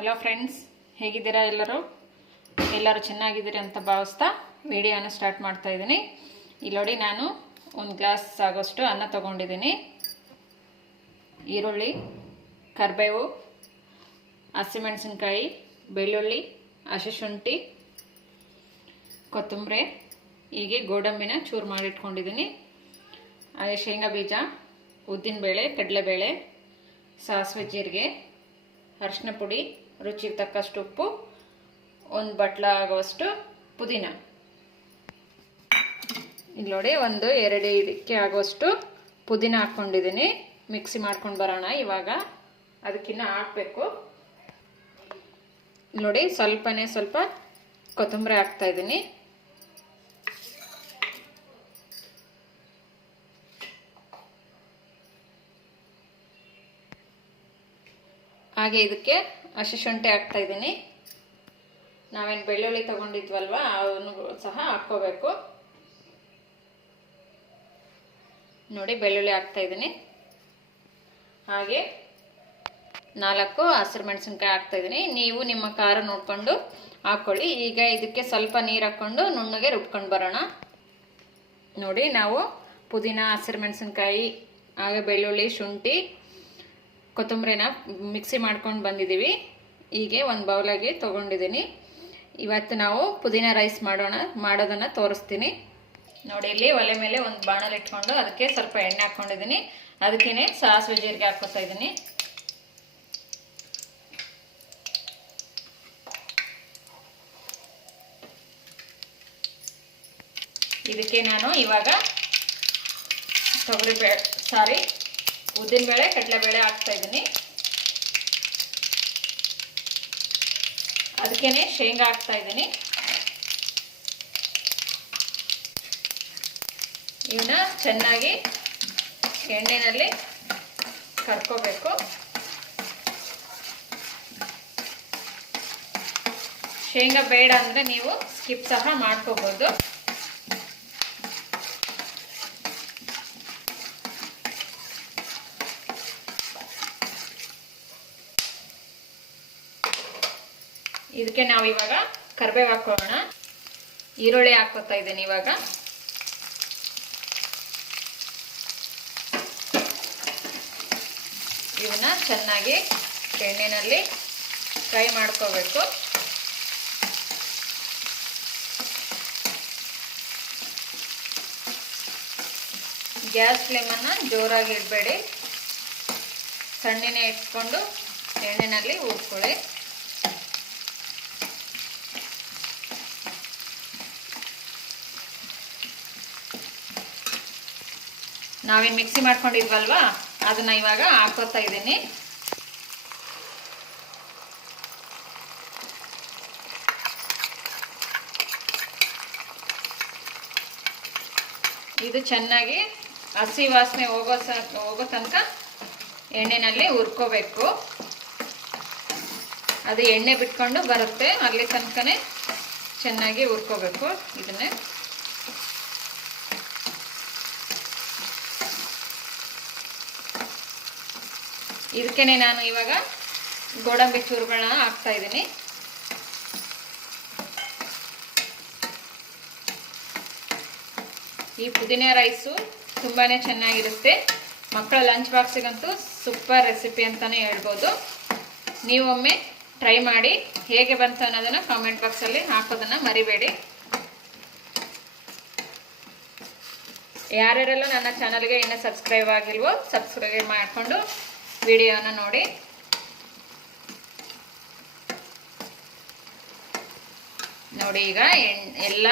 Hello friends, ಹೇಗಿದ್ದೀರಾ? ಎಲ್ಲರೂ ಚೆನ್ನಾಗಿದ್ದೀರಿ ಅಂತ ಭಾವಿಸ್ತಾ ವಿಡಿಯೋನ ಸ್ಟಾರ್ಟ್ ಮಾಡ್ತಾ ಇದ್ದೀನಿ. ಇಲ್ಲಿ ನೋಡಿ, ನಾನು ಒಂದು ಗ್ಲಾಸ್ ಆಗೋಷ್ಟು ಅನ್ನ ತೊಗೊಂಡಿದ್ದೀನಿ. ಈರುಳ್ಳಿ, ಕರಿಬೇವು, ಹಸಿಮೆಣಸಿನ್ಕಾಯಿ, ಬೆಳ್ಳುಳ್ಳಿ, ಹಸಿಶುಂಠಿ, ಕೊತ್ತಂಬರಿ, ಹೀಗೆ ಗೋಡಂಬಿನ ಚೂರು ಮಾಡಿಟ್ಕೊಂಡಿದ್ದೀನಿ. ಹಾಗೆ ಶೇಂಗಾ ಬೀಜ, ಉದ್ದಿನಬೇಳೆ, ಕಡಲೆಬೇಳೆ, ಸಾಸಿವೆ, ಜೀರಿಗೆ, ಅರಿಶಿನ ಪುಡಿ, ರುಚಿಗೆ ತಕ್ಕಷ್ಟು ಉಪ್ಪು, ಒಂದು ಬಟ್ಲ ಆಗುವಷ್ಟು ಪುದೀನ. ಇಲ್ಲಿ ನೋಡಿ, ಒಂದು 2 ಇಡಿಕೆ ಆಗುವಷ್ಟು ಪುದೀನ ಹಾಕ್ಕೊಂಡಿದ್ದೀನಿ. ಮಿಕ್ಸಿ ಮಾಡ್ಕೊಂಡು ಬರೋಣ. ಇವಾಗ ಅದಕ್ಕಿನ್ನ ಹಾಕಬೇಕು. ನೋಡಿ, ಸ್ವಲ್ಪ ಕೊತ್ತಂಬರಿ ಹಾಕ್ತಾ ಇದ್ದೀನಿ. ಹಾಗೆ ಇದಕ್ಕೆ ಹಸಿಶುಂಠಿ ಹಾಕ್ತಾ ಇದ್ದೀನಿ. ನಾವೇನು ಬೆಳ್ಳುಳ್ಳಿ ತಗೊಂಡಿದ್ವಲ್ವ, ಅವನು ಸಹ ಹಾಕ್ಕೋಬೇಕು. ನೋಡಿ, ಬೆಳ್ಳುಳ್ಳಿ ಹಾಕ್ತಾ ಇದ್ದೀನಿ. ಹಾಗೆ 4 ಹಸಿರು ಮೆಣಸಿನ್ಕಾಯಿ ಹಾಕ್ತಾ ಇದ್ದೀನಿ. ನೀವು ನಿಮ್ಮ ಖಾರ ನೋಡಿಕೊಂಡು ಹಾಕ್ಕೊಳ್ಳಿ. ಈಗ ಇದಕ್ಕೆ ಸ್ವಲ್ಪ ನೀರು ಹಾಕ್ಕೊಂಡು ನುಣ್ಣಗೆ ರುಬ್ಕೊಂಡು ಬರೋಣ. ನೋಡಿ, ನಾವು ಪುದೀನ, ಹಸಿರು ಮೆಣಸಿನ್ಕಾಯಿ, ಹಾಗೆ ಬೆಳ್ಳುಳ್ಳಿ, ಶುಂಠಿ, ಕೊತ್ತಂಬರಿನ ಮಿಕ್ಸಿ ಮಾಡ್ಕೊಂಡು ಬಂದಿದ್ದೀವಿ. ಹೀಗೆ ಒಂದು ಬೌಲಾಗಿ ತೊಗೊಂಡಿದ್ದೀನಿ. ಇವತ್ತು ನಾವು ಪುದೀನ ರೈಸ್ ಮಾಡೋದನ್ನು ತೋರಿಸ್ತೀನಿ. ನೋಡಿ, ಇಲ್ಲಿ ಒಲೆ ಮೇಲೆ ಒಂದು ಬಾಣಲೆ ಇಟ್ಕೊಂಡು ಅದಕ್ಕೆ ಸ್ವಲ್ಪ ಎಣ್ಣೆ ಹಾಕ್ಕೊಂಡಿದ್ದೀನಿ. ಅದಕ್ಕೇ ಸಾಸಿವೆ, ಜೀರಿಗೆ ಹಾಕ್ಕೊತಾ ಇದ್ದೀನಿ. ಇದಕ್ಕೆ ನಾನು ಇವಾಗ ಉದ್ದಿನಬೇಳೆ, ಕಡಲೆಬೇಳೆ ಹಾಕ್ತಾ ಇದ್ದೀನಿ. ಅದಕ್ಕೇನೆ ಶೇಂಗಾ ಹಾಕ್ತಾ ಇದ್ದೀನಿ. ಇವನ್ನ ಚೆನ್ನಾಗಿ ಎಣ್ಣೆಯಲ್ಲಿ ಕರ್ಕೋಬೇಕು. ಶೇಂಗಾ ಬೇಡ ಅಂದರೆ ನೀವು ಸ್ಕಿಪ್ ಸಹ ಮಾಡ್ಕೋಬೋದು. ಇದಕ್ಕೆ ನಾವು ಇವಾಗ ಕರಿಬೇವು ಹಾಕೋಣ. ಈರುಳ್ಳಿ ಹಾಕೋತಾ ಇದ್ದೀನಿ. ಇವಾಗ ಇವನ್ನ ಚೆನ್ನಾಗಿ ಎಣ್ಣೆಯಲ್ಲಿ ಫ್ರೈ ಮಾಡ್ಕೋಬೇಕು. ಗ್ಯಾಸ್ ಫ್ಲೇಮನ್ನು ಜೋರಾಗಿ ಇಡಬೇಡಿ, ಸಣ್ಣನೇ ಇಟ್ಕೊಂಡು ಎಣ್ಣೆಯಲ್ಲಿ ಹುರ್ಕೊಳ್ಳಿ. ನಾವೇನು ಮಿಕ್ಸಿ ಮಾಡ್ಕೊಂಡಿದ್ವಲ್ವಾ, ಅದನ್ನ ಇವಾಗ ಹಾಕೋತಾ ಇದ್ದೀನಿ. ಇದು ಚೆನ್ನಾಗಿ ಹಸಿ ವಾಸನೆ ಹೋಗೋ ತನಕ ಎಣ್ಣೆನಲ್ಲಿ ಹುರ್ಕೋಬೇಕು. ಅದು ಎಣ್ಣೆ ಬಿಟ್ಕೊಂಡು ಬರುತ್ತೆ, ಅಲ್ಲಿ ತನಕನೇ ಚೆನ್ನಾಗಿ ಹುರ್ಕೋಬೇಕು. ಇದನ್ನೇ ಇದಕ್ಕೇನೆ ನಾನು ಇವಾಗ ಗೋಡಂಬಿ ಚೂರುಗಳನ್ನ ಹಾಕ್ತಾ ಇದ್ದೀನಿ. ಈ ಪುದೀನ ರೈಸು ತುಂಬಾ ಚೆನ್ನಾಗಿರುತ್ತೆ. ಮಕ್ಕಳ ಲಂಚ್ ಬಾಕ್ಸಿಗಂತೂ ಸೂಪರ್ ರೆಸಿಪಿ ಅಂತಲೇ ಹೇಳ್ಬೋದು. ನೀವೊಮ್ಮೆ ಟ್ರೈ ಮಾಡಿ, ಹೇಗೆ ಬಂತು ಅನ್ನೋದನ್ನು ಕಾಮೆಂಟ್ ಬಾಕ್ಸಲ್ಲಿ ಹಾಕೋದನ್ನು ಮರಿಬೇಡಿ. ಯಾರ್ಯಾರೆಲ್ಲ ನನ್ನ ಚಾನಲ್ಗೆ ಇನ್ನೂ ಸಬ್ಸ್ಕ್ರೈಬ್ ಆಗಿಲ್ವೋ ಸಬ್ಸ್ಕ್ರೈಬ್ ಮಾಡಿಕೊಂಡು ವಿಡಿಯೋನ ನೋಡಿ. ನೋಡಿ, ಈಗ ಎಲ್ಲ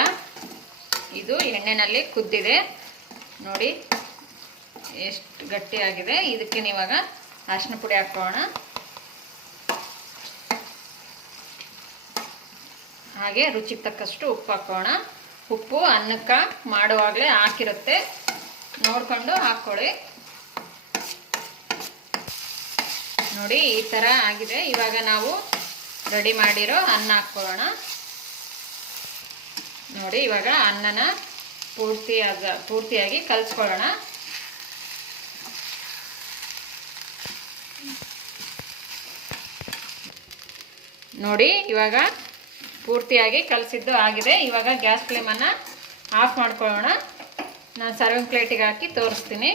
ಇದು ಎಣ್ಣೆನಲ್ಲಿ ಕುದ್ದಿದೆ. ನೋಡಿ ಎಷ್ಟು ಗಟ್ಟಿಯಾಗಿದೆ. ಇದಕ್ಕೆ ಇವಾಗ ಅರಿಶಿನ ಪುಡಿ ಹಾಕೋಣ. ಹಾಗೆ ರುಚಿಗೆ ತಕ್ಕಷ್ಟು ಉಪ್ಪು ಹಾಕೋಣ. ಉಪ್ಪು ಅನ್ನಕ್ಕೆ ಮಾಡುವಾಗಲೇ ಹಾಕಿರುತ್ತೆ, ನೋಡಿಕೊಂಡು ಹಾಕ್ಕೊಳ್ಳಿ. ನೋಡಿ, ಈ ಥರ ಆಗಿದೆ. ಇವಾಗ ನಾವು ರೆಡಿ ಮಾಡಿರೋ ಅನ್ನ ಹಾಕ್ಕೊಳ್ಳೋಣ. ನೋಡಿ, ಇವಾಗ ಅನ್ನನ ಪೂರ್ತಿಯಾಗಿ ಕಲಿಸ್ಕೊಳ್ಳೋಣ. ನೋಡಿ ಇವಾಗ ಪೂರ್ತಿಯಾಗಿ ಕಲಸಿದ್ದು ಆಗಿದೆ. ಇವಾಗ ಗ್ಯಾಸ್ ಫ್ಲೇಮನ್ನು ಆಫ್ ಮಾಡ್ಕೊಳ್ಳೋಣ. ನಾನು ಸರ್ವಿಂಗ್ ಪ್ಲೇಟಿಗೆ ಹಾಕಿ ತೋರಿಸ್ತೀನಿ.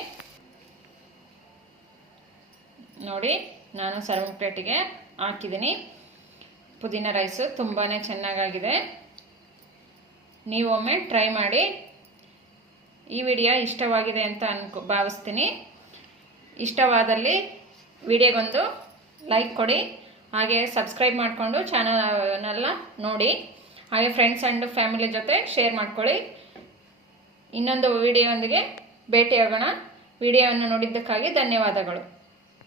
ನೋಡಿ ನಾನು ಸರ್ವಿಂಗ್ ಪ್ಲೇಟಿಗೆ ಹಾಕಿದ್ದೀನಿ. ಪುದೀನ ರೈಸು ತುಂಬಾ ಚೆನ್ನಾಗಾಗಿದೆ. ನೀವೊಮ್ಮೆ ಟ್ರೈ ಮಾಡಿ. ಈ ವಿಡಿಯೋ ಇಷ್ಟವಾಗಿದೆ ಅಂತ ಭಾವಿಸ್ತೀನಿ. ಇಷ್ಟವಾದಲ್ಲಿ ವಿಡಿಯೋಗೊಂದು ಲೈಕ್ ಕೊಡಿ, ಹಾಗೆ ಸಬ್ಸ್ಕ್ರೈಬ್ ಮಾಡಿಕೊಂಡು ಚಾನಲ್ನೆಲ್ಲ ನೋಡಿ, ಹಾಗೆ ಫ್ರೆಂಡ್ಸ್ ಆ್ಯಂಡ್ ಫ್ಯಾಮಿಲಿ ಜೊತೆ ಶೇರ್ ಮಾಡ್ಕೊಳ್ಳಿ. ಇನ್ನೊಂದು ವಿಡಿಯೋದೊಂದಿಗೆ ಭೇಟಿಯಾಗೋಣ. ವಿಡಿಯೋವನ್ನು ನೋಡಿದ್ದಕ್ಕಾಗಿ ಧನ್ಯವಾದಗಳು.